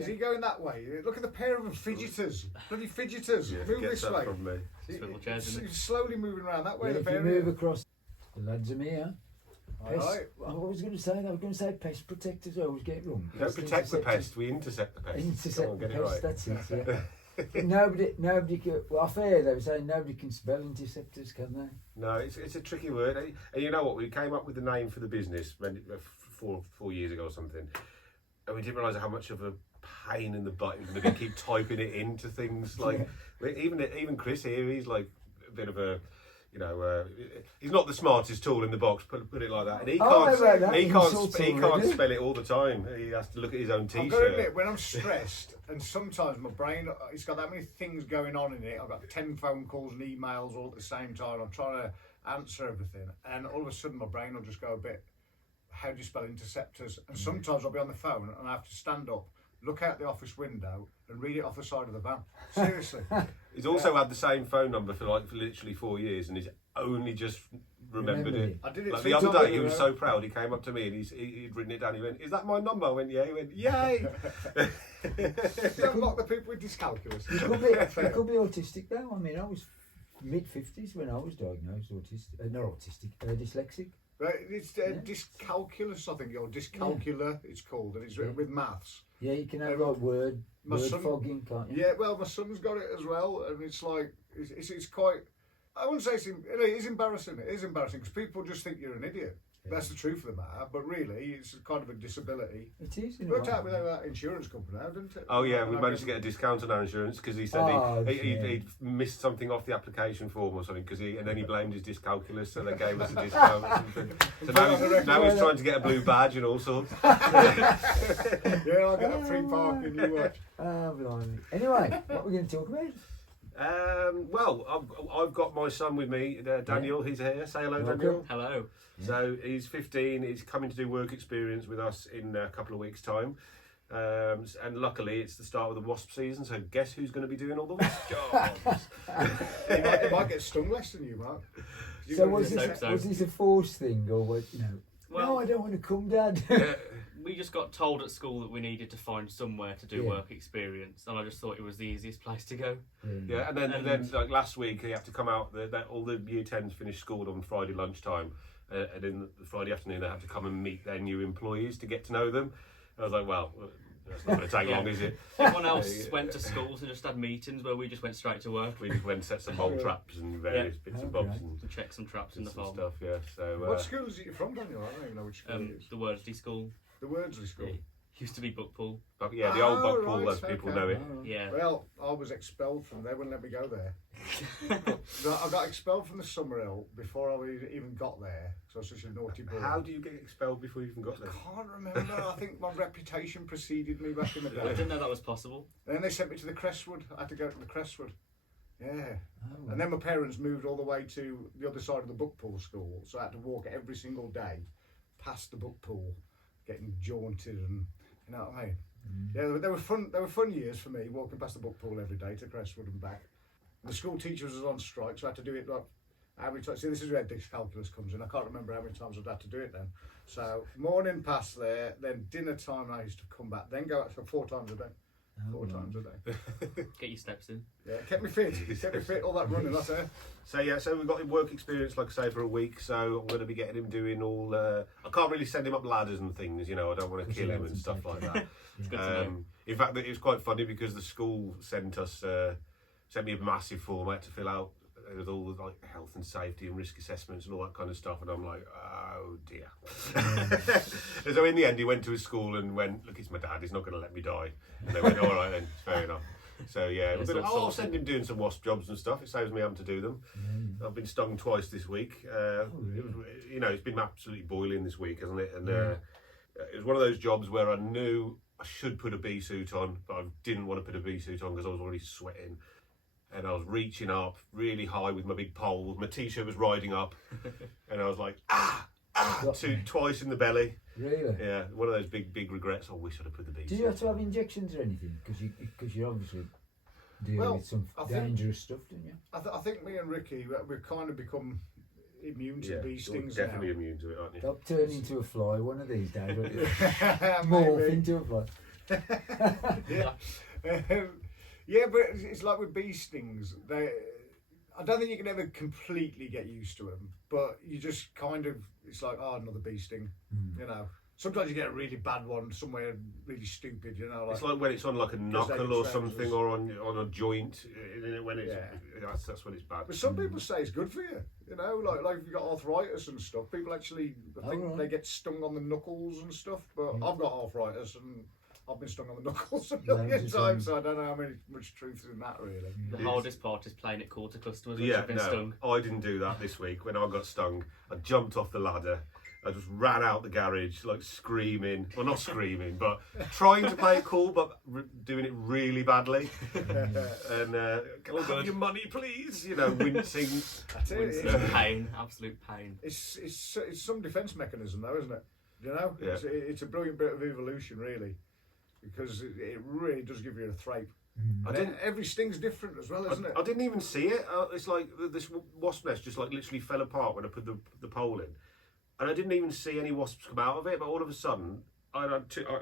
Is he going that way? Look at the pair of them, fidgeters. Bloody fidgeters. Yeah, Move gets this that way. from me. He's slowly moving around that way. Yeah, The if pair you of move you. across, the lads are here. Right. I was going to say that. I was going to say pest protectors. I always get it wrong. We don't protect the pest, we intercept the pest. Intercept the Get pest, it right. that's it, yeah. But nobody can, well, fair, they were saying nobody can spell interceptors, can they? No, it's a tricky word. And you know what? We came up with the name for the business 4 years ago or something. And we didn't realise how much of a pain in the butt it was going to be keep typing it into things. Like, even Chris here, he's like a bit of a... he's not the smartest tool in the box. Put it like that. And he can't spell it all the time. He has to look at his own T-shirt. I've got to admit, when I'm stressed, and sometimes my brain, it's got that many things going on in it. I've got 10 phone calls and emails all at the same time. I'm trying to answer everything, and all of a sudden my brain will just go a bit. How do you spell interceptors? And sometimes I'll be on the phone and I have to stand up, look out the office window, and read it off the side of the van. Seriously. He's also had the same phone number for literally 4 years, and he's only just remembered it. I did it like the other day. He was so proud. He came up to me and he'd written it down. He went, "Is that my number?" I went, "Yeah." He went, "Yay!" Don't mock the people with dyscalculus. You could be autistic though. I mean, I was mid-50s when I was diagnosed dyslexic. Right, it's dyscalculus, I think, or dyscalcular. It's called, and it's with maths. Yeah, you can have like word fogging, can't you? Yeah, well, my son's got it as well, and it's like it's quite. I wouldn't say it is embarrassing. It is embarrassing because people just think you're an idiot. Yeah. That's the truth of the matter. But really, it's kind of a disability. It is. Worked out with that insurance company now, didn't it? Oh yeah, we managed to get a discount on our insurance because he said he'd missed something off the application form or something and then he blamed his dyscalculus, so they gave us a discount or something. So now he's trying to get a blue badge and all sorts. Yeah, I'll get a free parking. You watch. Oh, blimey. Anyway, what are we going to talk about? Well, I've got my son with me, Daniel. He's here. Say hello, Daniel. Hello. So he's 15. He's coming to do work experience with us in a couple of weeks' time. And luckily, it's the start of the wasp season. So guess who's going to be doing all the wasp jobs? He might get stung less than you, Mark. So was this a forced thing, or what? No, I don't want to come, Dad. We just got told at school that we needed to find somewhere to do work experience, and I just thought it was the easiest place to go. Yeah, and then like last week, he had to come out. All the year 10s finished school on Friday lunchtime, and then the Friday afternoon they had to come and meet their new employees to get to know them. I was like, well, that's not going to take long, is it? Everyone else went to schools and just had meetings where we just went straight to work. We just went and set some mole traps and various bits and bobs and check some traps in the farm. stuff. Yeah. So what school is it from, Daniel? I don't even know which school it is. The Wordsley School. The Wordsley School. Yeah. Used to be Buckpool. But yeah, the old Buckpool, those people know it. Yeah. Well, I was expelled from there. Wouldn't let me go there. I got expelled from the Summerhill before I even got there. So I was such a naughty boy. How do you get expelled before you even got there? I can't remember. I think my reputation preceded me back in the day. I didn't know that was possible. And then they sent me to the Crestwood. I had to go to the Crestwood. Yeah. Oh, and then my parents moved all the way to the other side of the Buckpool school. So I had to walk every single day past the Buckpool, getting jaunted and, you know what I mean? Yeah, they were fun. They were fun years for me, walking past the Buckpool every day to Crestwood and back. And the school teachers was on strike, so I had to do it like how many times. See, this is where dyscalculus comes in. I can't remember how many times I'd had to do it then. So morning past there, then dinner time I used to come back, then go out for 4 times a day. 4 times a day. Get your steps in. Yeah, kept me fit. All that running, that's it. So we've got him work experience, like I say, for a week. So I'm going to be getting him doing all. I can't really send him up ladders and things, I don't want to kill him and stuff like that. It's good to know. In fact, it was quite funny because the school sent me a massive form I had to fill out with all the like health and safety and risk assessments and all that kind of stuff, and I'm like, oh dear. So in the end, he went to his school and went, look, it's my dad. He's not going to let me die. And they went, all right then, fair enough. So yeah, I'll send him doing some wasp jobs and stuff. It saves me having to do them. I've been stung twice this week. It's been absolutely boiling this week, hasn't it? And it was one of those jobs where I knew I should put a bee suit on, but I didn't want to put a bee suit on because I was already sweating. And I was reaching up really high with my big pole. My t-shirt was riding up, and I was like, twice in the belly. Really? Yeah, one of those big regrets. I wish I'd have put the bee suit. Do you have to have injections or anything? Because you obviously deal with some dangerous stuff, don't you? I think me and Ricky, we've kind of become immune to bee stings definitely now. immune to it, aren't you? Stop turning into a fly one of these days, won't you? Morph into a fly. Yeah. Yeah, but it's like with bee stings. I don't think you can ever completely get used to them, but you just kind of, it's like, oh, another bee sting, you know. Sometimes you get a really bad one somewhere really stupid, you know. Like, it's like when it's on like a knuckle or something, or on a joint. When it's that's when it's bad. But some people say it's good for you, you know. Like if you've got arthritis and stuff, people actually think they get stung on the knuckles and stuff. But I've got arthritis and I've been stung on the knuckles a million times, so I don't know how much truth is in that, really. The hardest part is playing it cool to customers when you've been stung. I didn't do that this week. When I got stung, I jumped off the ladder. I just ran out the garage, like screaming. Well, not screaming, but trying to play it cool, but doing it really badly. And can I have your money, please? You know, wincing. That's it. It's pain, absolute pain. It's some defence mechanism, though, isn't it? You know, Yeah. It's a brilliant bit of evolution, really, because it really does give you a thrape. Every sting's different as well, isn't it? I didn't even see it. It's like this wasp nest just like literally fell apart when I put the pole in. And I didn't even see any wasps come out of it, but all of a sudden, I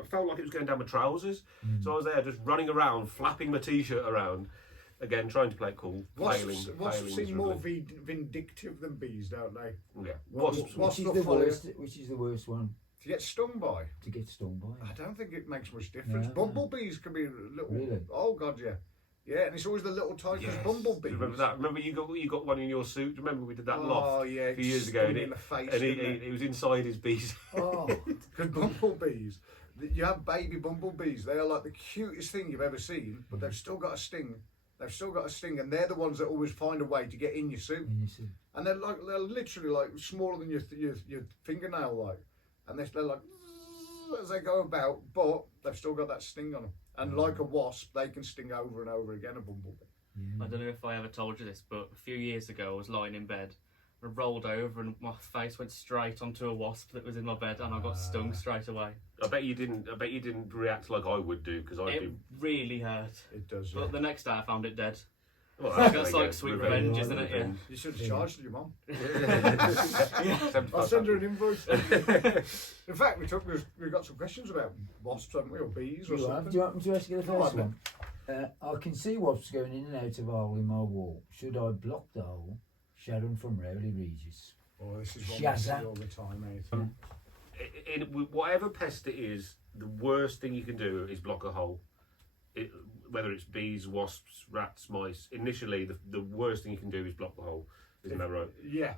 felt like it was going down my trousers. So I was there just running around, flapping my t-shirt around, again, trying to play it cool, Wasps seem more vindictive than bees, don't they? Yeah. Which is the worst one To get stung by? to get stung by? I don't think it makes much difference. No. Bumblebees can be little... Really? Oh, God, yeah. Yeah, and it's always the little tiniest bumblebees. Remember that? Remember you got one in your suit? Remember we did that Oh, loft yeah, a few years ago, and in the face, it was inside his bees. Oh, Because bumblebees, you have baby bumblebees. They are like the cutest thing you've ever seen, but they've still got a sting. They've still got a sting, and they're the ones that always find a way to get in your suit. And they're literally like smaller than your fingernail, like, and they're like as they go about, but they've still got that sting on them. And like a wasp, they can sting over and over again a bumblebee. I don't know if I ever told you this, but a few years ago I was lying in bed. I rolled over and my face went straight onto a wasp that was in my bed, and I got stung straight away. I bet you didn't react like I would do, because I It do. really hurt. It does. But the next day I found it dead. Well, That's like sweet revenge, isn't it? Yeah. You should have charged your mum. Yeah. I'll send her an invoice. In fact, we got some questions about wasps, haven't we, or bees or do something. you want me to ask you the first Go on, one? I can see wasps going in and out of a hole in my wall. Should I block the hole? Sharon from Rowley Regis. Oh, this is what I see all the time, mate. In whatever pest it is, the worst thing you can do is block a hole. Whether it's bees, wasps, rats, mice. Initially, the worst thing you can do is block the hole. Isn't that right? Yeah,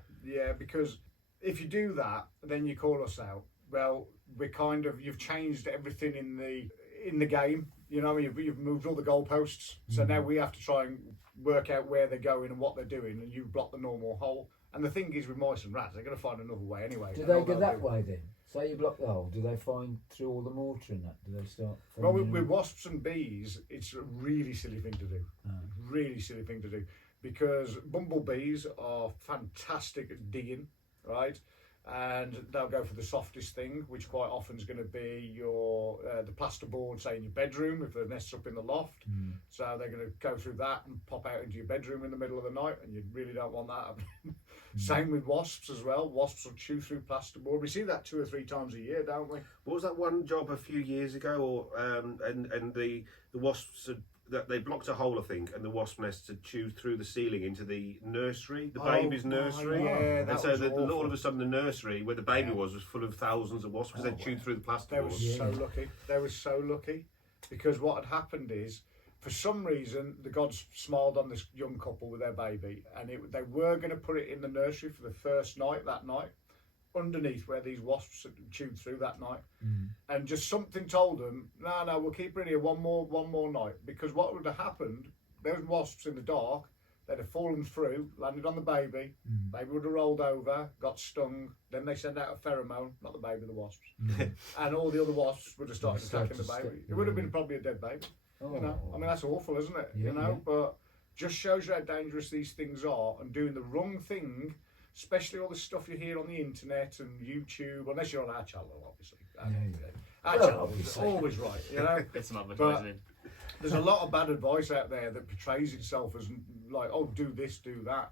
because if you do that, then you call us out. Well, you've changed everything in the game. You know, you've moved all the goalposts. So now we have to try and work out where they're going and what they're doing, and you've blocked the normal hole. And the thing is, with mice and rats, they're going to find another way anyway. Do they go that way then? Say you block the hole, do they find through all the mortar and that? Do they start? Well, with wasps and bees, it's a really silly thing to do. Really silly thing to do. Because bumblebees are fantastic at digging, right? And they'll go for the softest thing, which quite often is going to be the plasterboard, say in your bedroom, if the nest's up in the loft. So they're going to go through that and pop out into your bedroom in the middle of the night, and you really don't want that happening. Same with wasps as well. Wasps will chew through plasterboard. We see that 2 or 3 times a year, don't we? What was that one job a few years ago? And the wasps that they blocked a hole, I think, and the wasp nests had chewed through the ceiling into the nursery, the baby's nursery. Yeah, and so all of a sudden the nursery where the baby was full of thousands of wasps because they'd chewed through the They were plasterboard. so lucky. They were so lucky, because what had happened is, for some reason, the gods smiled on this young couple with their baby, and they were going to put it in the nursery for the first night that night, underneath where these wasps had chewed through that night. And just something told them, no, we'll keep her in here one more night, because what would have happened, those wasps in the dark, they'd have fallen through, landed on the baby, baby would have rolled over, got stung, then they send out a pheromone, not the baby, the wasps, and all the other wasps would have started attacking the baby. It would have been probably a dead baby. You know, I mean, that's awful, isn't it? Yeah, you know, but just shows you how dangerous these things are, and doing the wrong thing, especially all the stuff you hear on the internet and YouTube, unless you're on our channel, obviously. Our channel is always right, you know. It's some advertising. There's a lot of bad advice out there that portrays itself as like, oh, do this, do that.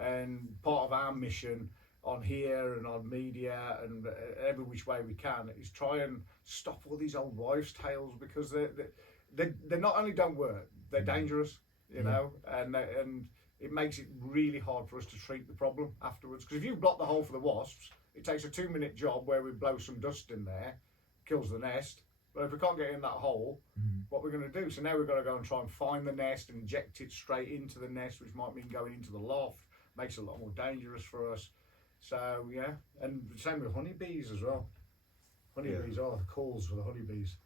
And part of our mission on here and on media and every which way we can is try and stop all these old wives' tales, because they not only don't work, they're dangerous, you know, and it makes it really hard for us to treat the problem afterwards. Because if you block the hole for the wasps, it takes a 2-minute job where we blow some dust in there, kills the nest. But if we can't get in that hole, what we're going to do? So now we've got to go and try and find the nest and inject it straight into the nest, which might mean going into the loft. Makes it a lot more dangerous for us. So yeah, and same with honeybees as well. Honeybees, the calls for the honeybees.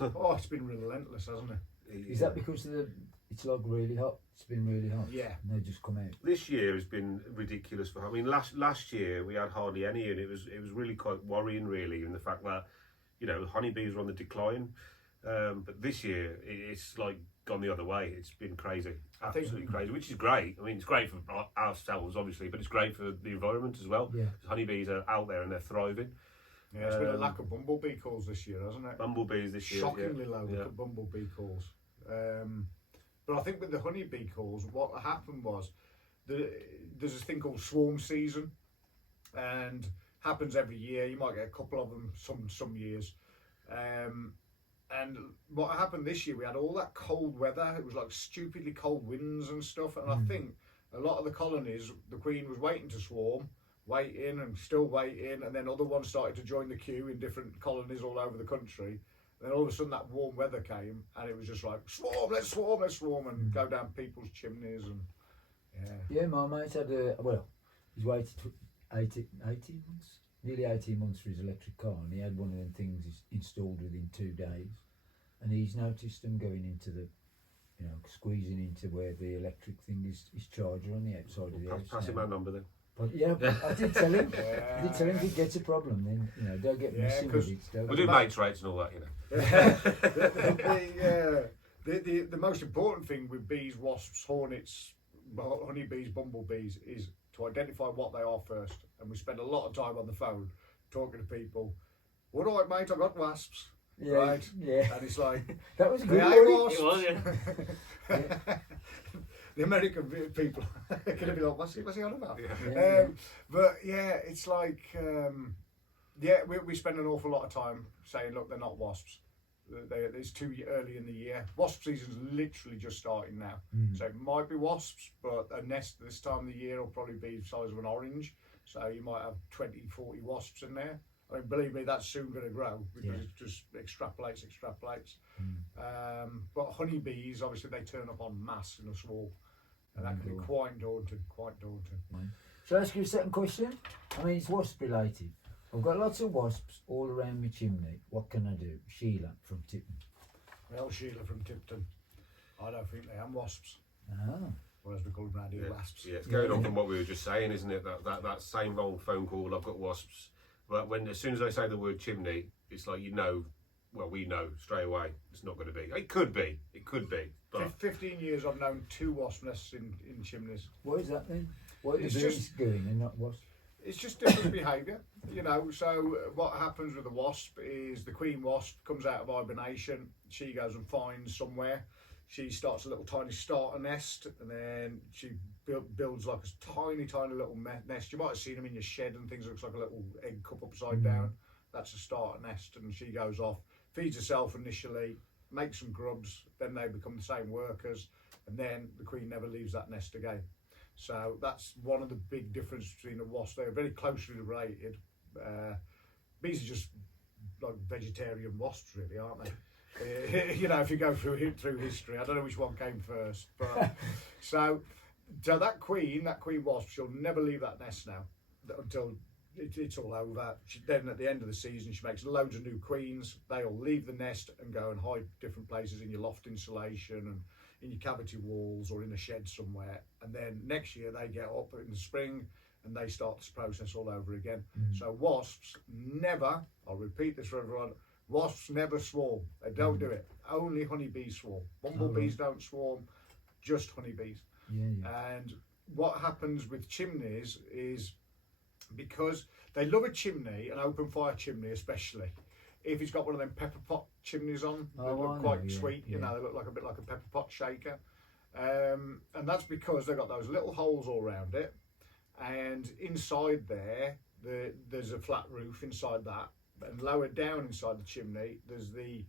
Oh, it's been relentless, hasn't it? Is that because it's like really hot? It's been really hot. Yeah. And they just come out. This year has been ridiculous. I mean, last year we had hardly any, and it was really quite worrying, really, in the fact that, you know, honeybees are on the decline. But this year it's like gone the other way. It's been crazy, absolutely crazy, which is great. I mean, it's great for ourselves, obviously, but it's great for the environment as well. Yeah. Honeybees are out there and they're thriving. Yeah, it's been a lack of bumblebee calls this year, hasn't it? Bumblebees this year. Shockingly low bumblebee calls. But I think with the honeybee calls, what happened was there's this thing called swarm season, and happens every year. You might get a couple of them some years. And what happened this year, we had all that cold weather. It was like stupidly cold winds and stuff. And I think a lot of the colonies, the queen was waiting to swarm, waiting and still waiting. And then other ones started to join the queue in different colonies all over the country. And then all of a sudden that warm weather came, and it was just like, swarm, let's swarm, and go down people's chimneys. And yeah, my mate had he's waited 18 months. Nearly 18 months for his electric car, and he had one of them things installed within 2 days, and he's noticed them going into the, you know, squeezing into where the electric thing is charger on the outside of the house. Pass him my number then. But yeah, I did tell him. I did tell him if he gets a problem, then, you know, don't get messing with it. We'll do mates rates and all that, you know. The most important thing with bees, wasps, hornets, honeybees, bumblebees is to identify what they are first. And we spend a lot of time on the phone talking to people. All right, mate, I got wasps. Yeah, right? Yeah. And it's like, that was a good hey, one. wasps. It was, yeah. The American people are going to be like, what's he on about? Yeah. But yeah, it's like, we spend an awful lot of time saying, look, they're not wasps. It's too early in the year. Wasp season's literally just starting now. So it might be wasps, but a nest this time of the year will probably be the size of an orange. So you might have 20, 40 wasps in there. I mean, believe me, that's soon going to grow because it just extrapolates. But honeybees, obviously, they turn up en masse in a swarm. And that can be quite daunting. Shall I ask you a second question? I mean, it's wasp related. I've got lots of wasps all around my chimney. What can I do? Sheila from Tipton. Well, Sheila from Tipton. I don't think they are wasps. Ah. Or as we call them around here, wasps. Yeah, it's going on from what we were just saying, isn't it? That same old phone call, I've got wasps. But as soon as I say the word chimney, it's like, you know, well, we know straight away it's not going to be. It could be. But 15 years I've known 2 wasp nests in chimneys. What is that then? What are the It's bees just- doing and not wasps? It's just different behaviour, you know. So what happens with the wasp is the queen wasp comes out of hibernation. She goes and finds somewhere. She starts a little tiny starter nest, and then she builds like a tiny little nest. You might have seen them in your shed and things. It looks like a little egg cup upside down. That's a starter nest, and she goes off, feeds herself initially, makes some grubs, then they become the same workers, and then the queen never leaves that nest again. So that's one of the big differences between the wasp. They're very closely related. Bees are just like vegetarian wasps, really, aren't they? You know, if you go through history, I don't know which one came first, but so that queen wasp, she'll never leave that nest now until it's all over. Then at the end of the season, she makes loads of new queens. They all leave the nest and go and hide different places in your loft insulation and in your cavity walls or in a shed somewhere. And then next year they get up in the spring and they start this process all over again. So wasps never, I'll repeat this for everyone, wasps never swarm. They don't do it. Only honeybees swarm. Bumblebees don't swarm, just honeybees. And what happens with chimneys is, because they love a chimney, an open fire chimney especially, if it's got one of them pepper pot chimneys on, they look quite sweet, you know, they look like a bit like a pepper pot shaker. And that's because they've got those little holes all around it, and inside there's a flat roof inside that, and lower down inside the chimney there's the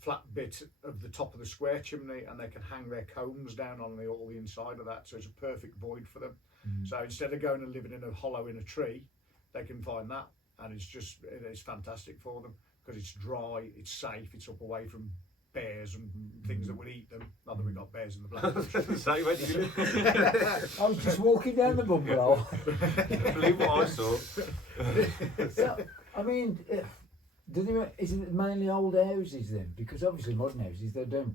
flat bit of the top of the square chimney, and they can hang their combs down on all the inside of that, so it's a perfect void for them. So instead of going and living in a hollow in a tree, they can find that, and it's fantastic for them because it's dry, it's safe, it's up away from bears and things that would eat them. Not that we've got bears in the black. I was just walking down the bungalow. Believe what I saw. So, I mean, is it mainly old houses then? Because obviously modern houses they don't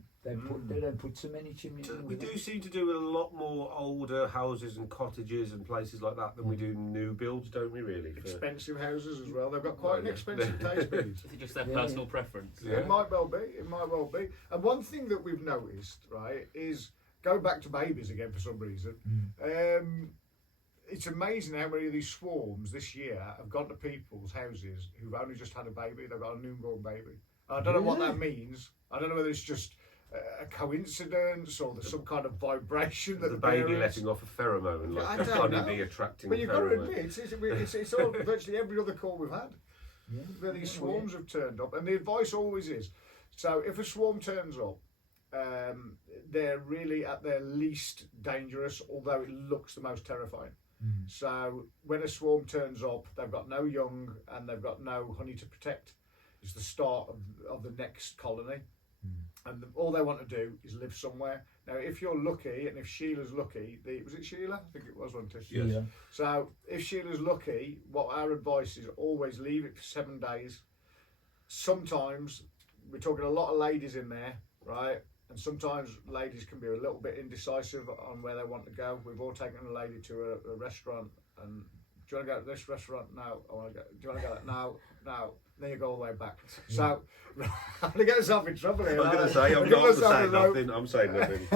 put so many chimneys. We do seem to do a lot more older houses and cottages and places like that than we do new builds, don't we? Really, expensive houses as well. They've got quite an expensive taste. Is it just their personal preference? Yeah. It might well be. And one thing that we've noticed, right, is go back to babies again for some reason. It's amazing how many of these swarms this year have gone to people's houses who've only just had a baby. They've got a newborn baby. I don't know what that means. I don't know whether it's just a coincidence or there's some kind of vibration that the baby letting off a pheromone, like a honeybee attracting. But you've got to admit, it's all virtually every other call we've had. Where these swarms have turned up, and the advice always is: so if a swarm turns up, they're really at their least dangerous, although it looks the most terrifying. So when a swarm turns up, they've got no young and they've got no honey to protect. It's the start of the next colony, and all they want to do is live somewhere. Now, if you're lucky, and if Sheila's lucky, was it Sheila? I think it was, wasn't it? Yes. Yeah. So if Sheila's lucky, what our advice is always leave it for 7 days. Sometimes we're talking a lot of ladies in there, right? And sometimes ladies can be a little bit indecisive on where they want to go. We've all taken a lady to a restaurant, and do you want to go to this restaurant? No. I want to go. Do you want to go? No. No. Then you go all the way back. So I'm going to get myself in trouble here. I was going to say, I'm not saying nothing. I'm saying nothing.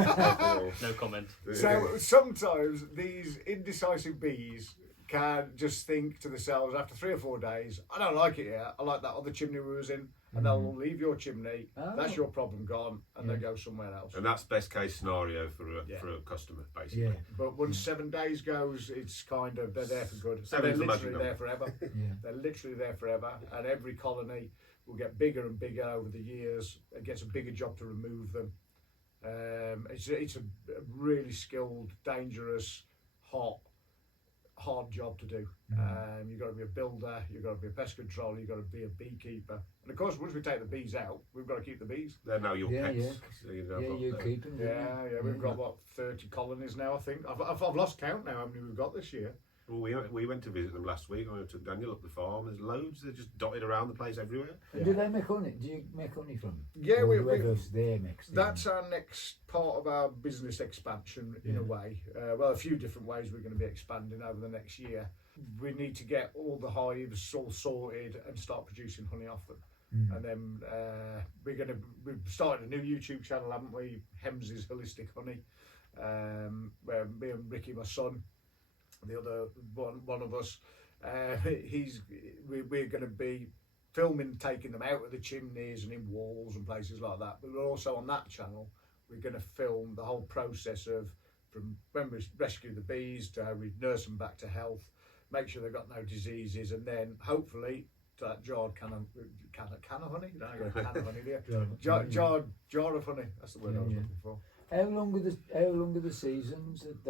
No comment. So sometimes these indecisive bees can just think to themselves after 3 or 4 days, I don't like it here. I like that other chimney we was in. And they'll leave your chimney. That's your problem gone, and they go somewhere else. And that's best case scenario for a customer, basically. Yeah. But once 7 days goes, it's kind of they're there for good. Seven's They're the magic literally there number. forever. Yeah. They're literally there forever, and every colony will get bigger and bigger over the years. It gets a bigger job to remove them. It's a really skilled, dangerous, hard job to do. You've got to be a builder, you've got to be a pest controller, you've got to be a beekeeper, and of course once we take the bees out, we've got to keep the bees. They're now your pets. Yeah, you keep them. We've got what 30 colonies now, I think. I've lost count now how many we've got this year. Well, we went to visit them last week. I took Daniel up the farm. There's loads. They're just dotted around the place everywhere. And do they make honey? Do you make honey from them? Yeah, whoever's there makes. That's our next part of our business expansion in a way. Well, a few different ways we're going to be expanding over the next year. We need to get all the hives all sorted and start producing honey off them. And then we've started a new YouTube channel, haven't we? Hems's Holistic Honey, where me and Ricky, my son, the other one of us, we're going to be filming, taking them out of the chimneys and in walls and places like that. But we're also on that channel, we're going to film the whole process from when we rescue the bees to how we nurse them back to health, make sure they've got no diseases, and then hopefully to that jarred can of honey. No, you got a can of honey there. Jar of honey. That's the word I was looking for. How long are the seasons that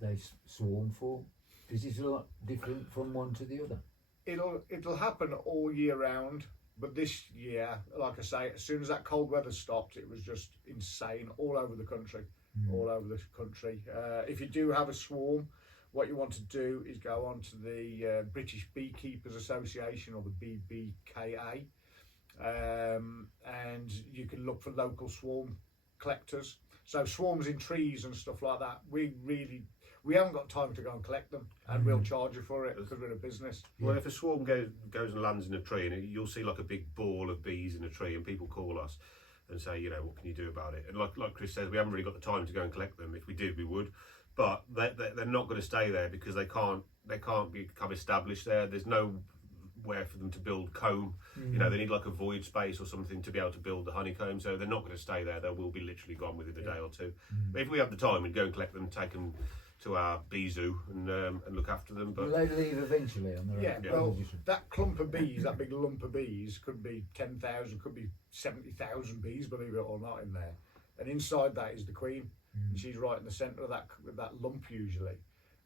they swarm for? Is it a lot different from one to the other? It'll happen all year round, but this year, like I say, as soon as that cold weather stopped, it was just insane all over the country. All over the country. If you do have a swarm, what you want to do is go on to the British Beekeepers Association, or the BBKA, and you can look for local swarm collectors. So swarms in trees and stuff like that, we haven't got time to go and collect them, and we'll charge you for it because we're a business. Well, if a swarm goes and lands in a tree, and you'll see like a big ball of bees in a tree, and people call us and say, what can you do about it? And like Chris says, we haven't really got the time to go and collect them. If we did, we would, but they're not going to stay there because they can't become established there. There's nowhere for them to build comb. They need like a void space or something to be able to build the honeycomb, so they're not going to stay there. They will be literally gone within a day or two. But if we have the time, we'd go and collect them, take them to our bee zoo and look after them. Will But they leave eventually on their own? Yeah, Yeah. well, that clump of bees, that big lump of bees, could be 10,000, could be 70,000 bees, believe it or not, in there. And inside that is the queen. And she's right in the centre of that lump usually.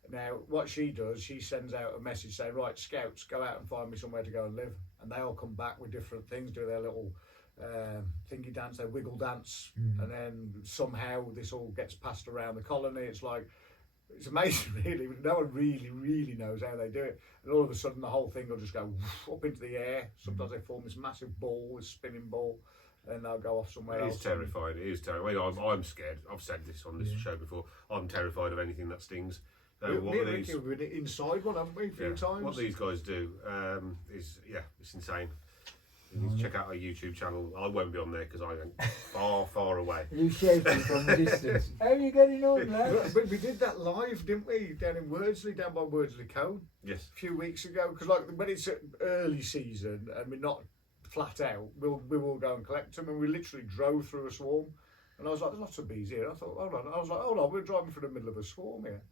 Now, what she does, she sends out a message saying, right, scouts, go out and find me somewhere to go and live. And they all come back with different things, do their little thingy dance, their wiggle dance. And then somehow this all gets passed around the colony. It's like, it's amazing, really. No one really knows how they do it. And all of a sudden, the whole thing will just go up into the air. Sometimes they form this massive ball, this spinning ball, and they'll go off somewhere it else. is terrifying. It is terrifying. I'm scared. I've said this on this show before. I'm terrified of anything that stings. So Me what and are these? Ricky have been inside one, haven't we, a few times? What these guys do is, it's insane. You need to check out our YouTube channel. I won't be on there because I am far away. You shouting from the distance. How are you getting on, lads? But we did that live, didn't we? Down in Wordsley, down by Wordsley Cone, Yes. a few weeks ago. Because like when it's early season and we're not flat out, we will go and collect them. And we literally drove through a swarm. And I was like, there's lots of bees here. I thought, hold on. I was like, hold on, we're driving through the middle of a swarm here.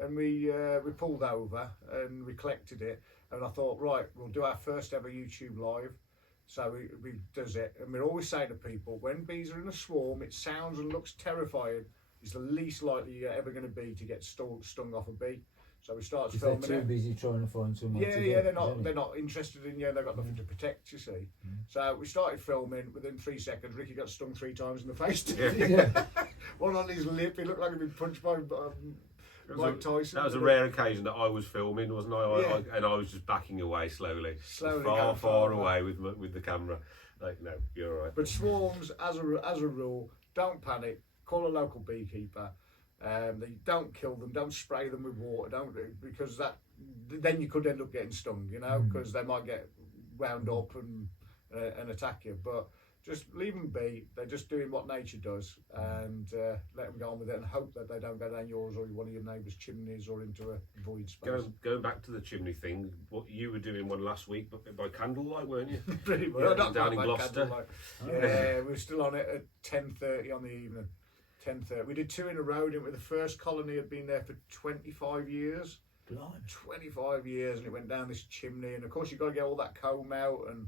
And we pulled over and we collected it. And I thought, right, we'll do our first ever YouTube live. So we does it. And we're always saying to people, when bees are in a swarm, it sounds and looks terrifying. It's the least likely you're ever going to be to get stung off a bee. So we started If they're filming too it. busy trying to find someone to Yeah, get, they're not interested in you. They've got nothing to protect. You see. So we started filming. Within 3 seconds, Ricky got stung 3 times in the face. One on his lip. He looked like he'd been punched by Mike Tyson. That was a rare occasion that I was filming, wasn't I? Yeah. And I was just backing away slowly, Slowly far going far further. away with the camera. Like, no, you're all right. But swarms, as a rule, don't panic. Call a local beekeeper. They don't kill them. Don't spray them with water. Don't, because then you could end up getting stung. You know, because they might get wound up and attack you. But just leave them be. They're just doing what nature does, and let them go on with it, and hope that they don't go down yours or one of your neighbours' chimneys or into a void space. Going back to the chimney thing, what you were doing one last week by candlelight, weren't you? Pretty much. Yeah, Not down quite in by Gloucester. candlelight. Yeah, we were still on it at 10:30 on the evening. 10:30. We did 2 in a row, didn't we? The first colony had been there for 25 years. Blimey. 25 years, and it went down this chimney, and of course you've got to get all that comb out, and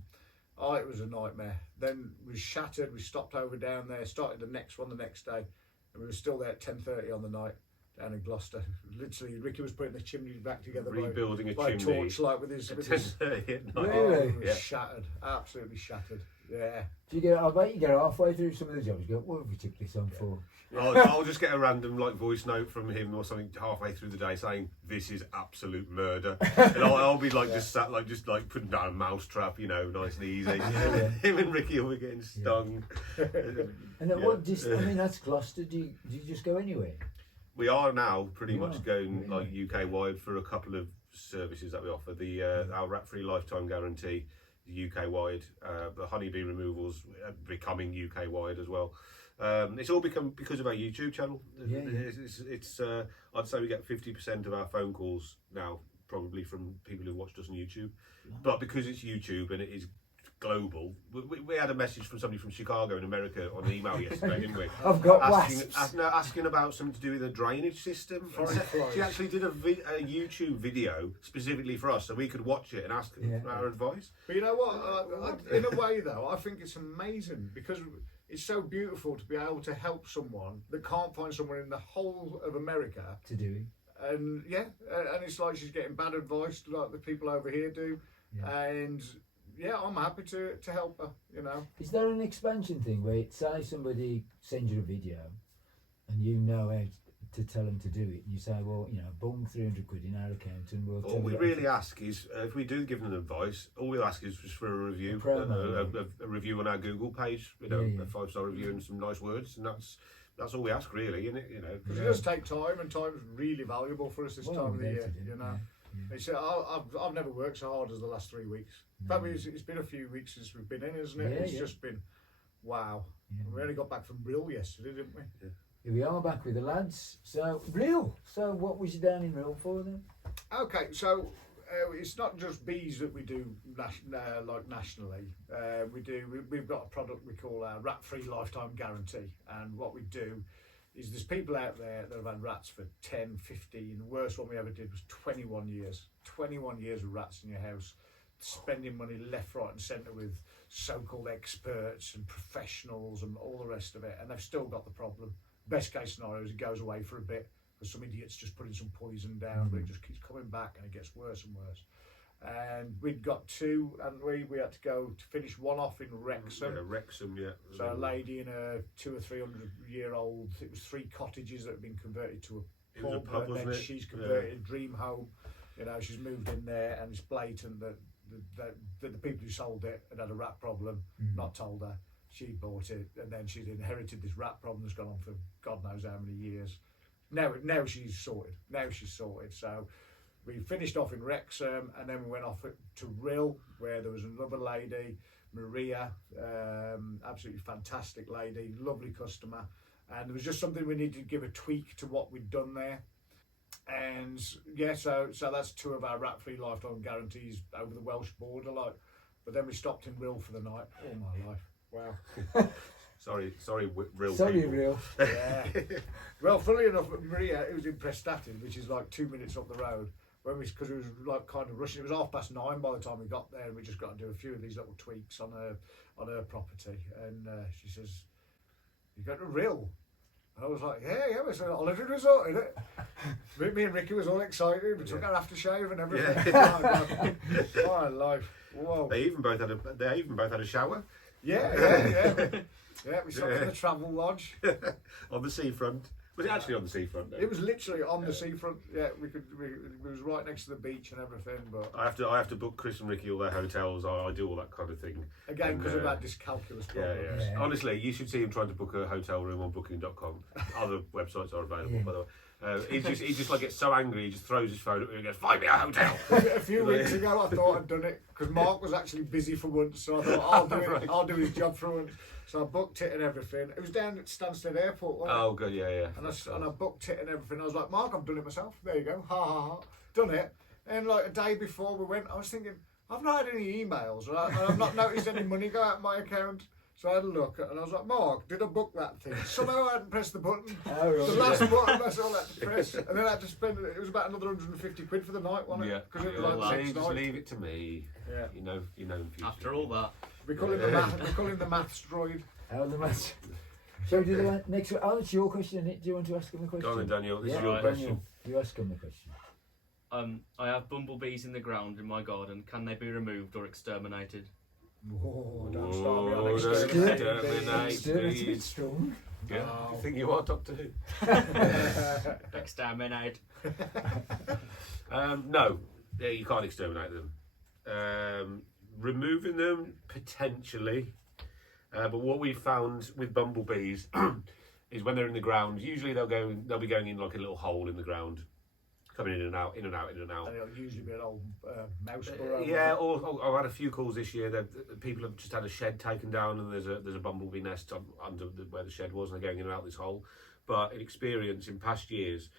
it was a nightmare. Then we shattered. We stopped over down there, started the next one the next day, and we were still there at 10:30 on the night down in Gloucester. Literally, Ricky was putting the chimney back together Rebuilding by a chimney. torchlight with his. At With his 10:30 at night. Really? it was Yeah. shattered, absolutely shattered. Yeah. Do you I bet you get halfway through some of the jobs, you go, what have we took this on for? I'll just get a random voice note from him or something halfway through the day saying this is absolute murder, and I'll be just sat just putting down a mouse trap, nice and easy. Him and Ricky will be getting stung. And then what? That's Gloucester. Do you just go anywhere? We are now pretty much Yeah, going really. UK wide for a couple of services that we offer. The our rat-free lifetime guarantee, UK wide. The honeybee removals becoming UK wide as well. It's all become because of our YouTube channel. Yeah. It's I'd say we get 50% of our phone calls now probably from people who watched us on YouTube, but because it's YouTube and it is global, we had a message from somebody from Chicago in America on email yesterday, didn't we? I've got asking, wasps. asking about something to do with the drainage system. She actually did a YouTube video specifically for us so we could watch it and ask our advice. But you know what? In a way, though, I think it's amazing because it's so beautiful to be able to help someone that can't find someone in the whole of America To do it. and it's like she's getting bad advice like the people over here do, and I'm happy to help her. Is there an expansion thing where, say, somebody sends you a video and you know how to tell them to do it? You say, well, boom, 300 quid in our account, and we'll. All we really ask is, if we do give them advice, all we ask is just for a review, a review on our Google page, a 5-star review and some nice words, and that's all we ask, really, isn't it? Because it does take time, and time's really valuable for us this time of the year. It's, I've never worked so hard as the last 3 weeks. Probably it's been a few weeks since we've been in, isn't it? It's just been wow. We only got back from Brill yesterday, didn't we? Here we are back with the lads. So, Real. So, what was you down in Real for then? Okay, so it's not just bees that we do nationally. We've got a product we call our rat-free lifetime guarantee, and what we do is there's people out there that have had rats for 10, 15. The worst one we ever did was 21 years. 21 years with rats in your house, spending money left, right and centre with so-called experts and professionals and all the rest of it, and they've still got the problem. Best case scenario is it goes away for a bit because some idiot's just putting some poison down, but it just keeps coming back and it gets worse and worse. And we'd got two, and we had to go to finish one off in Wrexham. Yeah, Wrexham, yeah. So a lady in a 200 or 300 year old, it was 3 cottages that had been converted to a pub, pub, and then wasn't it? she's converted a dream home. You know, she's moved in there, and it's blatant that the people who sold it had a rat problem, not told her. She bought it, and then she's inherited this rat problem that's gone on for God knows how many years. Now she's sorted. So we finished off in Wrexham, and then we went off to Rill, where there was another lady, Maria, absolutely fantastic lady, lovely customer, and there was just something we needed to give a tweak to what we'd done there. And yeah, so that's 2 of our rat-free lifetime guarantees over the Welsh border, like. But then we stopped in Rill for the night. Oh my life! Wow. Sorry, real Sorry, people. real. Yeah. Well, funnily enough, Maria, it was in Prestatyn, which is like 2 minutes up the road. Because it was like kind of rushing. It was 9:30 by the time we got there, and we just got to do a few of these little tweaks on her property. And she says, "You go to Rill?" And I was like, yeah, we said holiday resort, innit? Me and Ricky was all excited. We took our aftershave and everything. Yeah. My life. Whoa. They even both had a shower. Yeah. Yeah, we stopped in the travel lodge. On the seafront. Was it actually on the seafront? Though? It was literally on the seafront. Yeah, it was right next to the beach and everything. But I have to book Chris and Ricky all their hotels. I do all that kind of thing. Again, because of that dyscalculus problem. Yeah. Honestly, you should see him trying to book a hotel room on Booking.com. Other websites are available, by the way. He just like gets so angry, he just throws his phone at me and goes, "Find me a hotel." A few weeks ago, I thought I'd done it because Mark was actually busy for once, so I thought I'll do it. Right. I'll do his job for once. So I booked it and everything. It was down at Stansted Airport, wasn't it? Oh, good, yeah. And I booked it and everything. I was like, Mark, I've done it myself. There you go. Ha ha ha. Done it. And like a day before we went, I was thinking, I've not had any emails, and I've not noticed any money go out of my account. So I had a look, and I was like, Mark, did I book that thing? Somehow I hadn't pressed the button. Oh, right. The last button, that's all I had to press. And then I had to spend, it was about another 150 quid for the night, wasn't it? Because it was like just 6 nights. leave it to me. Yeah. You know. In future. After all that. We call him the maths droid. How the match? Shall we do the next one? Oh, it's your question, isn't it? Do you want to ask him a question? Go on then, Daniel. This is Yeah, your Daniel, question. you ask him the question. I have bumblebees in the ground in my garden. Can they be removed or exterminated? Oh, don't start me on Oh, exterminating. It's a bit strong. Yeah. No. I think you are Doctor Who. Exterminate. No, you can't exterminate them. Removing them potentially, but what we found with bumblebees is when they're in the ground, usually they'll be going in like a little hole in the ground, coming in and out. And it'll usually be an old mouse burrow. Yeah, or I've had a few calls this year that people have just had a shed taken down and there's a bumblebee nest under where the shed was, and they're going in and out this hole. But in experience in past years,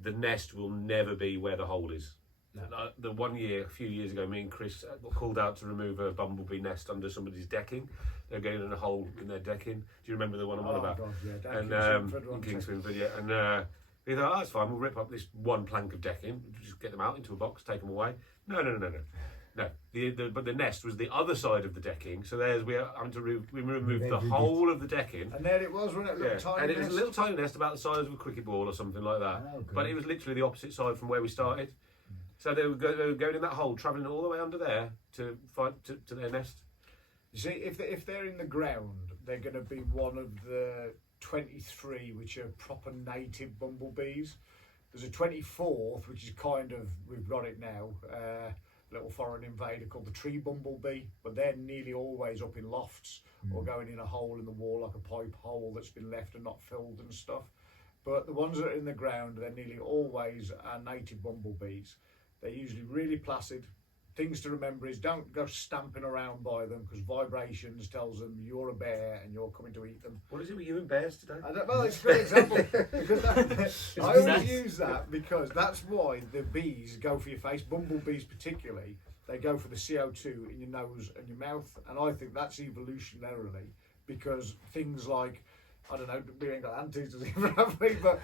the nest will never be where the hole is. No. The one year, a few years ago, me and Chris got called out to remove a bumblebee nest under somebody's decking. They're going in a hole in their decking. Do you remember the one I'm on about? God, yeah, And in Kingsford, yeah. And we thought, oh, that's fine. We'll rip up this one plank of decking, just get them out into a box, take them away. No. But the nest was the other side of the decking, so we removed the whole of the decking. And there it was, wasn't it? Little tiny and it was nest. a little tiny nest about the size of a cricket ball or something like that. Oh, good. But it was literally the opposite side from where we started. So they were going in that hole, travelling all the way under there to find to their nest. You see, if they're in the ground, they're going to be one of the 23 which are proper native bumblebees. There's a 24th, which is kind of, we've got it now, little foreign invader called the tree bumblebee, but they're nearly always up in lofts or going in a hole in the wall, like a pipe hole that's been left and not filled and stuff. But the ones that are in the ground, they're nearly always native bumblebees. They're usually really placid. Things to remember is don't go stamping around by them, because vibrations tells them you're a bear and you're coming to eat them. What is it with you and bears today? I don't know, it's a good example. Because I always use that because that's why the bees go for your face, bumblebees particularly, they go for the CO2 in your nose and your mouth. And I think that's evolutionarily, because things like I don't know, we ain't got anteaters either, have we? But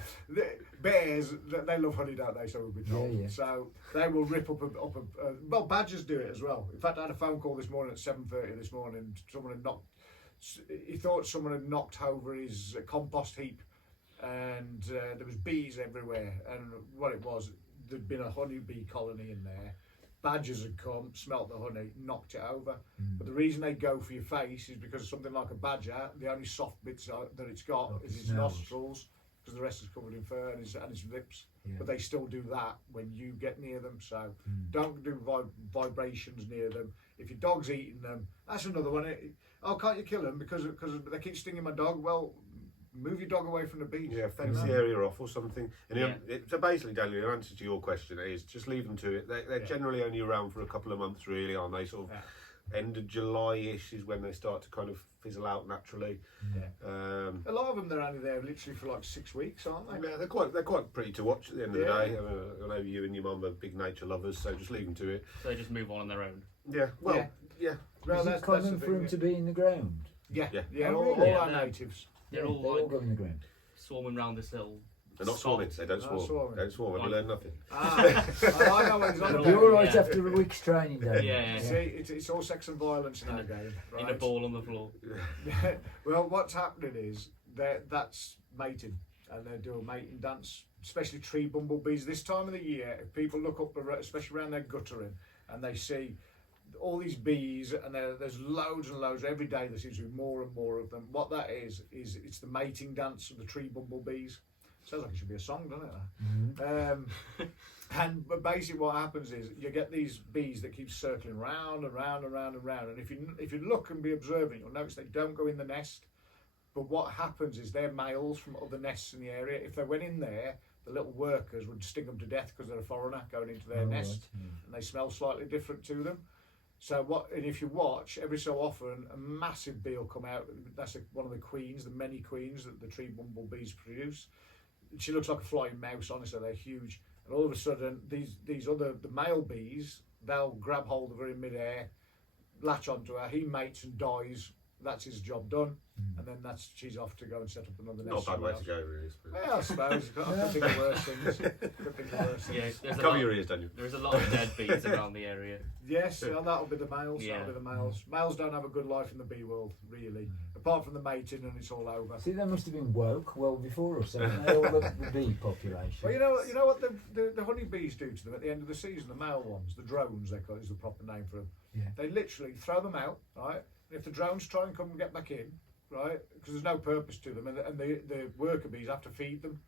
bears, they love honey, don't they? So we've been told. Yeah, yeah. So they will rip up well, badgers do it as well. In fact, I had a phone call this morning at 7:30 this morning. He thought someone had knocked over his compost heap, and there was bees everywhere. And what it was, there'd been a honeybee colony in there. Badgers had come, smelt the honey, knocked it over. But the reason they go for your face is because something like a badger, the only soft bits that it's got is its nostrils, because the rest is covered in fur and its lips. Yeah. But they still do that when you get near them. So don't do vibrations near them. If your dog's eating them, that's another one. Oh, can't you kill them because they keep stinging my dog? Well, move your dog away from the beach. Yeah, fence the area off or something. And so basically, Daniel, the answer to your question is just leave them to it. They're generally only around for a couple of months, really, aren't they? Sort of end of July-ish is when they start to kind of fizzle out naturally. Yeah. A lot of them, they're only there literally for like 6 weeks, aren't they? Yeah, they're quite pretty to watch at the end of the day. I know you and your mum are big nature lovers, so just leave them to it. So they just move on their own. Yeah. Well, yeah. Well, is it common for them to be in the ground? Yeah. Oh, really? All our natives. They're all they all go in the ground. Swarming round this little. They're not swarming. They don't swarm. Don't swarm. Have you learned nothing? I know what he's on You'll about. be all right after a week's training, don't you? Yeah. See, it's all sex and violence in our game. Right? In a ball on the floor. Well, what's happening is that's mating, and they do a mating dance, especially tree bumblebees. This time of the year, if people look up, especially around their guttering, and they see all these bees, and there's loads and loads every day. There seems to be more and more of them. What that is it's the mating dance of the tree bumblebees. Sounds like it should be a song, doesn't it? But basically, what happens is you get these bees that keep circling round and round and round and round. And if you look and be observing, you'll notice they don't go in the nest. But what happens is they're males from other nests in the area. If they went in there, the little workers would sting them to death because they're a foreigner going into their nest, and they smell slightly different to them. So and if you watch, every so often a massive bee will come out. That's one of the queens, the many queens that the tree bumblebees produce. She looks like a flying mouse, honestly, they're huge. And all of a sudden, the male bees, they'll grab hold of her in midair, latch onto her, he mates and dies. That's his job done, and then she's off to go and set up another nest. Not a bad way to go, really. Well, I suppose. I could think of worse things. Yeah, cover your ears, Daniel. There's a lot of dead bees around the area. Yes, that'll be the males. Yeah. That'll be the males. Males don't have a good life in the bee world, really. Apart from the mating, and it's all over. See, they must have been woke well before us, haven't they? All the bee population. Well, you know what the honeybees do to them at the end of the season. The male ones, the drones, they call it, is the proper name for them. Yeah. They literally throw them out, right? And if the drones try and come and get back in, right, because there's no purpose to them, and the worker bees have to feed them,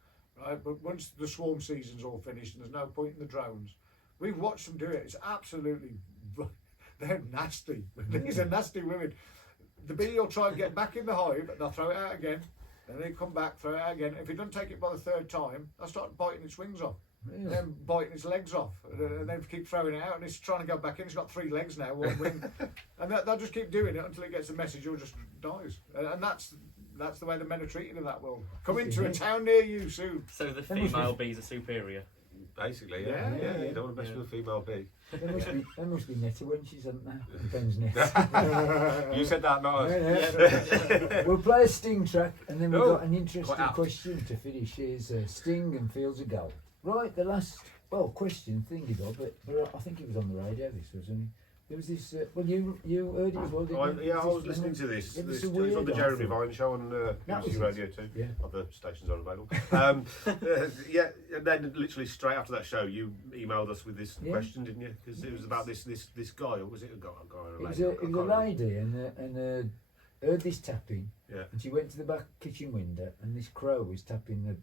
right? But once the swarm season's all finished and there's no point in the drones, we've watched them do it. It's absolutely, they're nasty. These are nasty women. The bee will try and get back in the hive, and they'll throw it out again, and then come back, throw it out again. If it doesn't take it by the third time, they'll start biting its wings off. Really? And then biting its legs off, and then keep throwing it out, and it's trying to go back in. It's got 3 legs now, 1 wing, and they'll just keep doing it until it gets the message or just dies. And that's the way the men are treated in that world. Come into a town near you soon. So the female bees are superior. Basically, yeah. You don't want to mess with a female bee. There must be netter wenches, aren't there? Depends nets. You said that, not us. Yeah. We'll play a sting track, and then we've got an interesting question to finish. Is sting and fields of gold. Right, the last question thingy though, but I think it was on the radio. This wasn't it? There was this. You heard it as well, didn't you? Yeah, I was listening to this. It's on the Jeremy Vine show on BBC Radio 2. Yeah. Other stations are available. And then literally straight after that show, you emailed us with this question, didn't you? Because it was about this guy, or was it a guy or a lady? It was a lady, and heard this tapping. Yeah. And she went to the back kitchen window, and this crow was tapping the.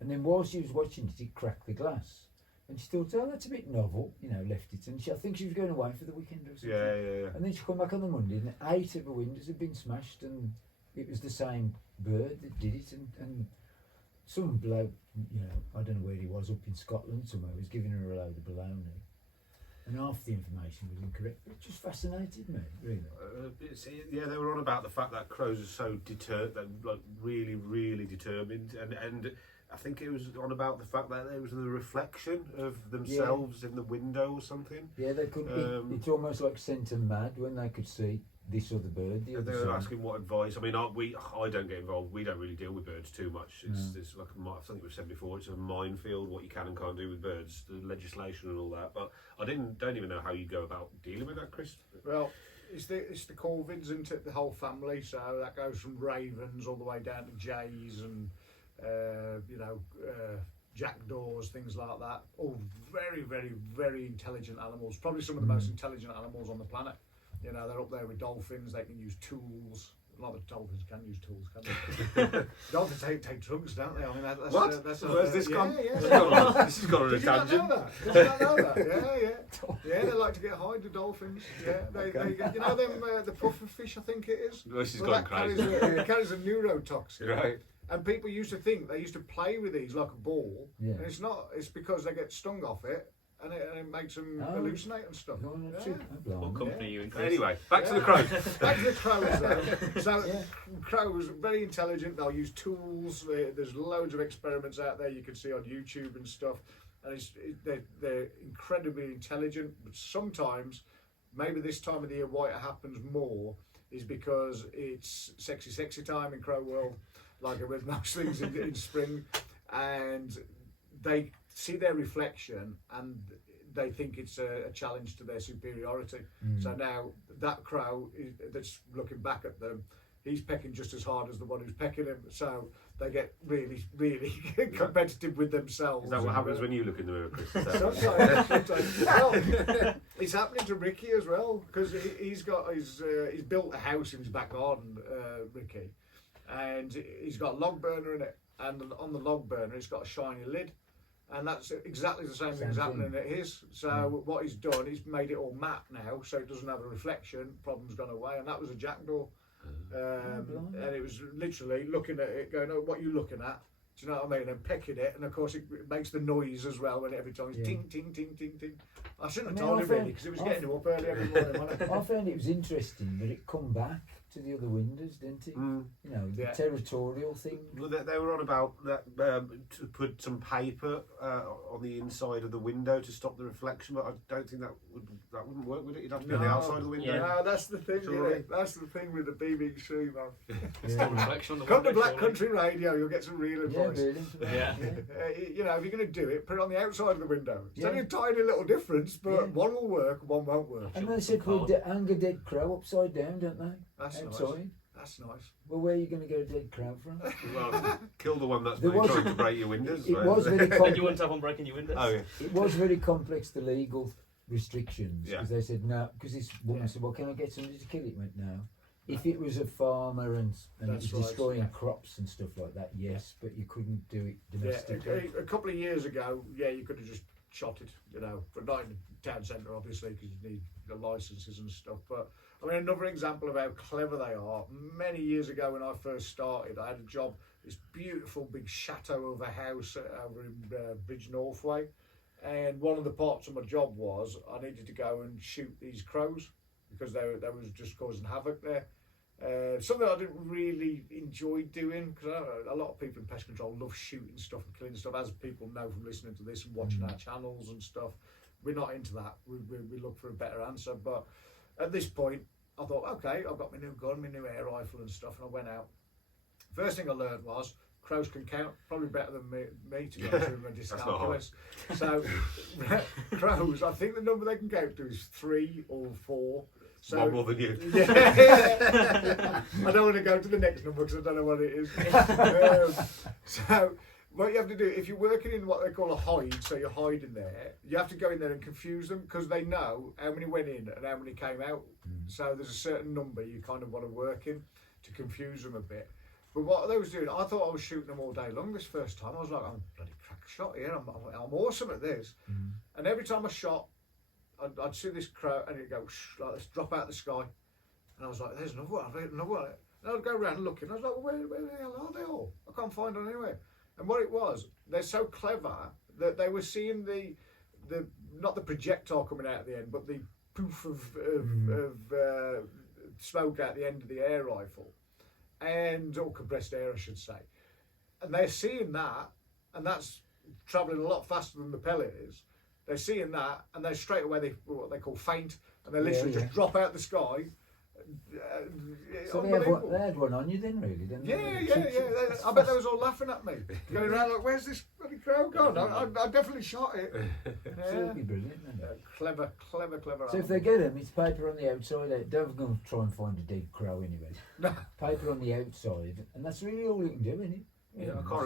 And then while she was watching it, it cracked the glass. And she thought, oh, that's a bit novel, left it. And I think she was going away for the weekend or something. Yeah. And then she come back on the Monday, and 8 of the windows had been smashed, and it was the same bird that did it. And some bloke, I don't know where he was, up in Scotland somewhere, was giving her a load of baloney. And half the information was incorrect. It just fascinated me, really. They were on about the fact that crows are so really, really determined, and I think it was on about the fact that there was the reflection of themselves in the window or something. Yeah, they could. It's almost like sent 'em mad when they could see this other bird. The They other were side. asking what advice. I mean, I don't get involved. We don't really deal with birds too much. It's like I think we've said before. It's a minefield what you can and can't do with birds, the legislation and all that. But I don't even know how you go about dealing with that, Chris. Well, it's the corvids, isn't it? The whole family. So that goes from ravens all the way down to jays and jackdaws, things like that. All very, very, very intelligent animals. Probably some of the most intelligent animals on the planet. You know, they're up there with dolphins. They can use tools. Not that dolphins can use tools, can they? Dolphins take drugs, don't they? I mean, that's What? That's Where's this gone? Yeah. This has gone on a Did you not tangent. know that? Did you not know that? Yeah. They like to get high, the dolphins. Yeah, they you know them the puffer fish, I think it is. This has Well, gone that crazy. carries a neurotoxin. Right. And people used to think they used to play with these like a ball, Yeah. and it's not. It's because they get stung off it, and it makes them hallucinate and stuff. Oh, that's Yeah. it. Oh, What blimey. company are you in, Chris? Anyway, back to the crows. Back to the crows though. So Yeah. crows, very intelligent. They'll use tools. There's loads of experiments out there you can see on YouTube and stuff. And they're incredibly intelligent. But sometimes, maybe this time of the year, why it happens more is because it's sexy time in crow world, like with most things in spring, and they see their reflection and they think it's a challenge to their superiority. So now that crow that's looking back at them, he's pecking just as hard as the one who's pecking him. So they get really, really competitive with themselves. Is that what happens when you look in the mirror, Chris? Is that- Sometimes. Well, it's happening to Ricky as well, because he's built a house in his back garden, Ricky, and he's got a log burner in it, and on the log burner it's got a shiny lid, and that's exactly the same thing's happening at his. So what he's done, he's made it all matte now, so it doesn't have a reflection. Problem's gone away, and that was a jackdaw. And it was literally looking at it, going, "Oh, what are you looking at?" Do you know what I mean? And pecking it, and of course it makes the noise as well when every time it's ting ting ting ting ting. I shouldn't have told him really, because it was getting him up early every morning. Wasn't it? I found it was interesting that it come back to the other windows, didn't it? You know, the Yeah. territorial thing. Well, they were on about that to put some paper on the inside of the window to stop the reflection, but I don't think that wouldn't work, would it? You'd have to be on the No. outside of the window. Yeah. No, that's the thing. Surely. Innit? That's the thing with the BBC, man. Still reflection on the Come to window, Black surely. Country Radio, you'll get some real Yeah, advice. really. Yeah. You know, if you're going to do it, put it on the outside of the window. It's Yeah. only a tiny little difference, but Yeah. one will work, one won't work. And they said, well, hang a dead crow upside down, don't they? That's nice. Outside. That's nice. Well, where are you going to get a dead crow from? Well, kill the one that's There really was- trying to break your windows. It right? was very And you complex. wouldn't have one breaking your windows? Oh, yeah. It was very complex, the legal restrictions, Yeah. because they said no. Because this woman Yeah. said, "Well, can I get somebody to kill it?" Went no. If it was a farmer and it That's was right, destroying yeah. crops and stuff like that, yes, but you couldn't do it Yeah, domestically. a couple of years ago, you could have just shot it, you know, but not in the town centre, obviously, because you need the licences and stuff. But I mean, another example of how clever they are. Many years ago, when I first started, I had a job, this beautiful big chateau of a house over in Bridge Northway, and one of the parts of my job was I needed to go and shoot these crows because they was just causing havoc there. Something I didn't really enjoy doing, because a lot of people in pest control love shooting stuff and killing stuff, as people know from listening to this and watching our channels and stuff. We're not into that. We look for a better answer. But at this point, I thought, okay, I've got my new gun, my new air rifle and stuff, and I went out. First thing I learned was crows can count, probably better than me to go through my dyscalculus. So crows, I think the number they can count to is 3 or 4. So, One more than you. Yeah. I don't want to go to the next number because I don't know what it is. So what you have to do, if you're working in what they call a hide, so you're hiding there, you have to go in there and confuse them, because they know how many went in and how many came out. So there's a certain number you kind of want to work in to confuse them a bit. But what they was doing, I thought I was shooting them all day long this first time. I was like, I'm a bloody crack shot here. I'm awesome at this. And every time I shot, I'd see this crow and it'd go like this, drop out of the sky. And I was like, there's another one, another one. And I'd go around looking. I was like, well, where the hell are they all? I can't find them anywhere. And what it was, they're so clever that they were seeing the not the projectile coming out at the end, but the poof of smoke out the end of the air rifle, or compressed air, I should say. And they're seeing that, and that's travelling a lot faster than the pellet is. They're seeing that, and they straight away what they call faint, and they literally just drop out the sky, So unbelievable. they had one on you then, really, didn't they? I bet they was all laughing at me, going around like, "Where's this bloody crow gone?" I definitely shot it. Absolutely brilliant, isn't it? Clever. So if they get them, it's paper on the outside. Don't go and try and find a dead crow anyway. No. Paper on the outside, and that's really all you can do, isn't it? Yeah, I can't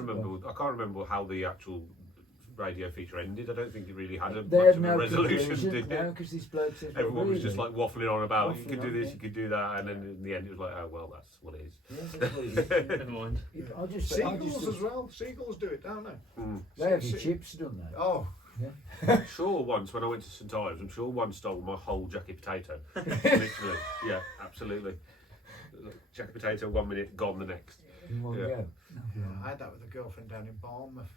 remember how the actual radio feature ended. I don't think it really had They much had of no a resolution, conclusion, did no, it? because this bloke says, Everyone was just really? like waffling on about you Waffling could do on, this, yeah. you could do that, and then in the end it was like, oh well, that's what it is. Yeah, that's what it is. Never mind. I just Seagulls as well. Seagulls do it, don't they? They have your chips, don't they? Oh, I'm sure once when I went to St Ives, I'm sure one stole my whole jacket potato. Literally, yeah, absolutely. Jacket potato 1 minute, gone the next. In one Yeah. go. I had that with a girlfriend down in Bournemouth.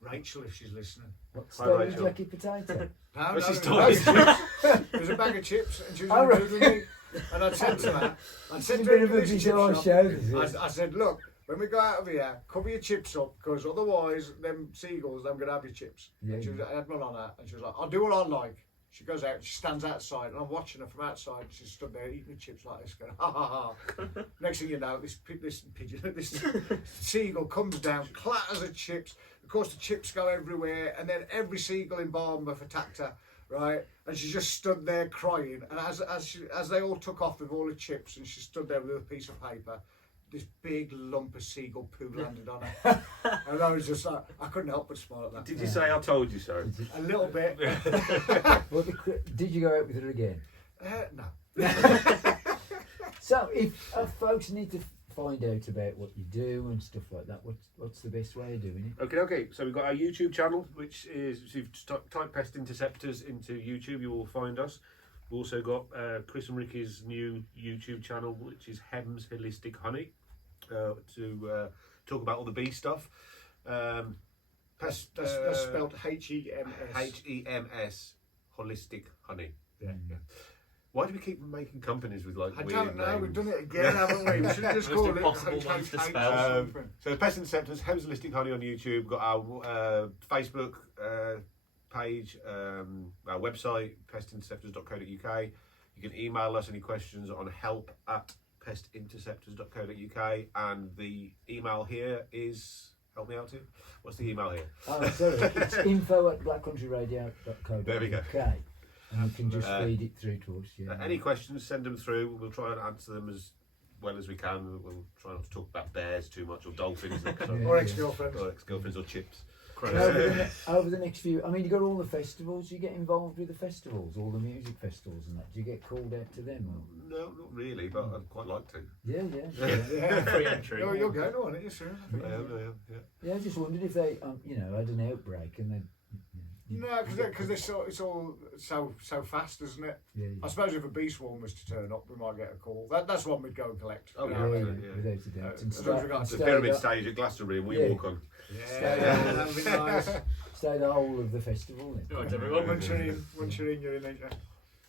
Rachel, if she's listening. What, Hi, stole Rachel. Jackie Potato? No, But she no, stole no, it. it was a bag of chips, and she was Oh, in right. the mood with me. And I said to her, It's a bit of a bizarre show, is it? I said, look, when we go out of here, cover your chips up, because otherwise, them seagulls, they're going to have your chips. Yeah, And she was, yeah. I had one on her, and she was like, I'll do what I like. She goes out, she stands outside, and I'm watching her from outside. She stood there eating the chips like this, going, ha ha ha. Next thing you know, this pigeon, this seagull comes down, clatters the chips. Of course, the chips go everywhere, and then every seagull in Bournemouth attacked her, right? And she just stood there crying. And as they all took off with all the chips, and she stood there with a piece of paper, this big lump of seagull poo landed on her. And I was just like, I couldn't help but smile at that. Did you say I told you so? A little bit. Well, did you go out with her again? No. So, if folks need to find out about what you do and stuff like that, what's the best way of doing it? Okay. So we've got our YouTube channel, which is if you type Pest Interceptors into YouTube, you will find us. We've also got Chris and Ricky's new YouTube channel, which is Hems Holistic Honey, to talk about all the bee stuff. That's spelled H-E-M-S. HEMS Holistic Honey. Yeah. Why do we keep making companies with like I weird don't know, names? we've done it again, haven't we? We should have just Most called it impossible ones to HHH spell. or something. So Pest Interceptors, Hems Holistic Honey on YouTube. We've got our Facebook page, our website, pestinterceptors.co.uk. You can email us any questions on help@pestinterceptors.co.uk, and the email here is, help me out too. What's the email here? Oh, sorry, it's info@blackcountryradio.co.uk. There we go. And you can just feed it through to us. Yeah. Any questions, send them through. We'll try and answer them as well as we can. We'll try not to talk about bears too much, or dolphins, Or ex-girlfriends. or ex-girlfriends, or chips. And over the next few, I mean, you got all the festivals. You get involved with the festivals, all the music festivals and that. Do you get called out to them? Or? No, not really, but I'd quite like to. Yeah. Yeah. Free entry. Oh, you're going on, aren't you, soon? I am. Yeah, I just wondered if they, had an outbreak and they. No, because it's all so fast, isn't it? Yeah. I suppose if a bee swarm was to turn up, we might get a call. That's one we'd go and collect. Oh, you yeah, know what I Yeah, mean? yeah. without a doubt. And as long as we got The stay pyramid the- stage at Glastonbury, and we Yeah. walk on. Yeah, that'd be nice. Stay the whole of the festival then. Right, everyone. Once you're in, you're in. Ain't you?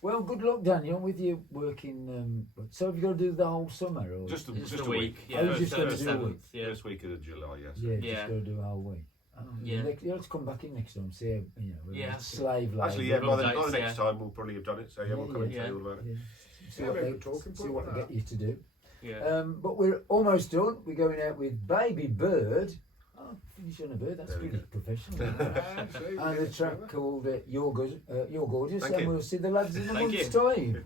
Well, good luck, Daniel, with your working. So have you got to do the whole summer? Or? Just Just a week. Yeah, Oh, you just so got to the do a 7th, week. yeah. First week of July, yes. Yeah, Yeah. just got to do a whole week. Oh, Yeah. Let's come back in next time. See how, whether Yeah. it's slave labour. Actually, yeah, by the Updates, next yeah. time we'll probably have done it. So yeah, we'll come and yeah. tell you all about it. Yeah. See Yeah, what maybe they, we're talking see point what on they that. get you to do. Yeah. But we're almost done. We're going out with Baby Bird. Oh, finish on a bird. That's There we pretty professional. Yeah, see, we And get a track together. called You're Gorgeous. Thank And you. we'll see the lads in a Thank month's you. time.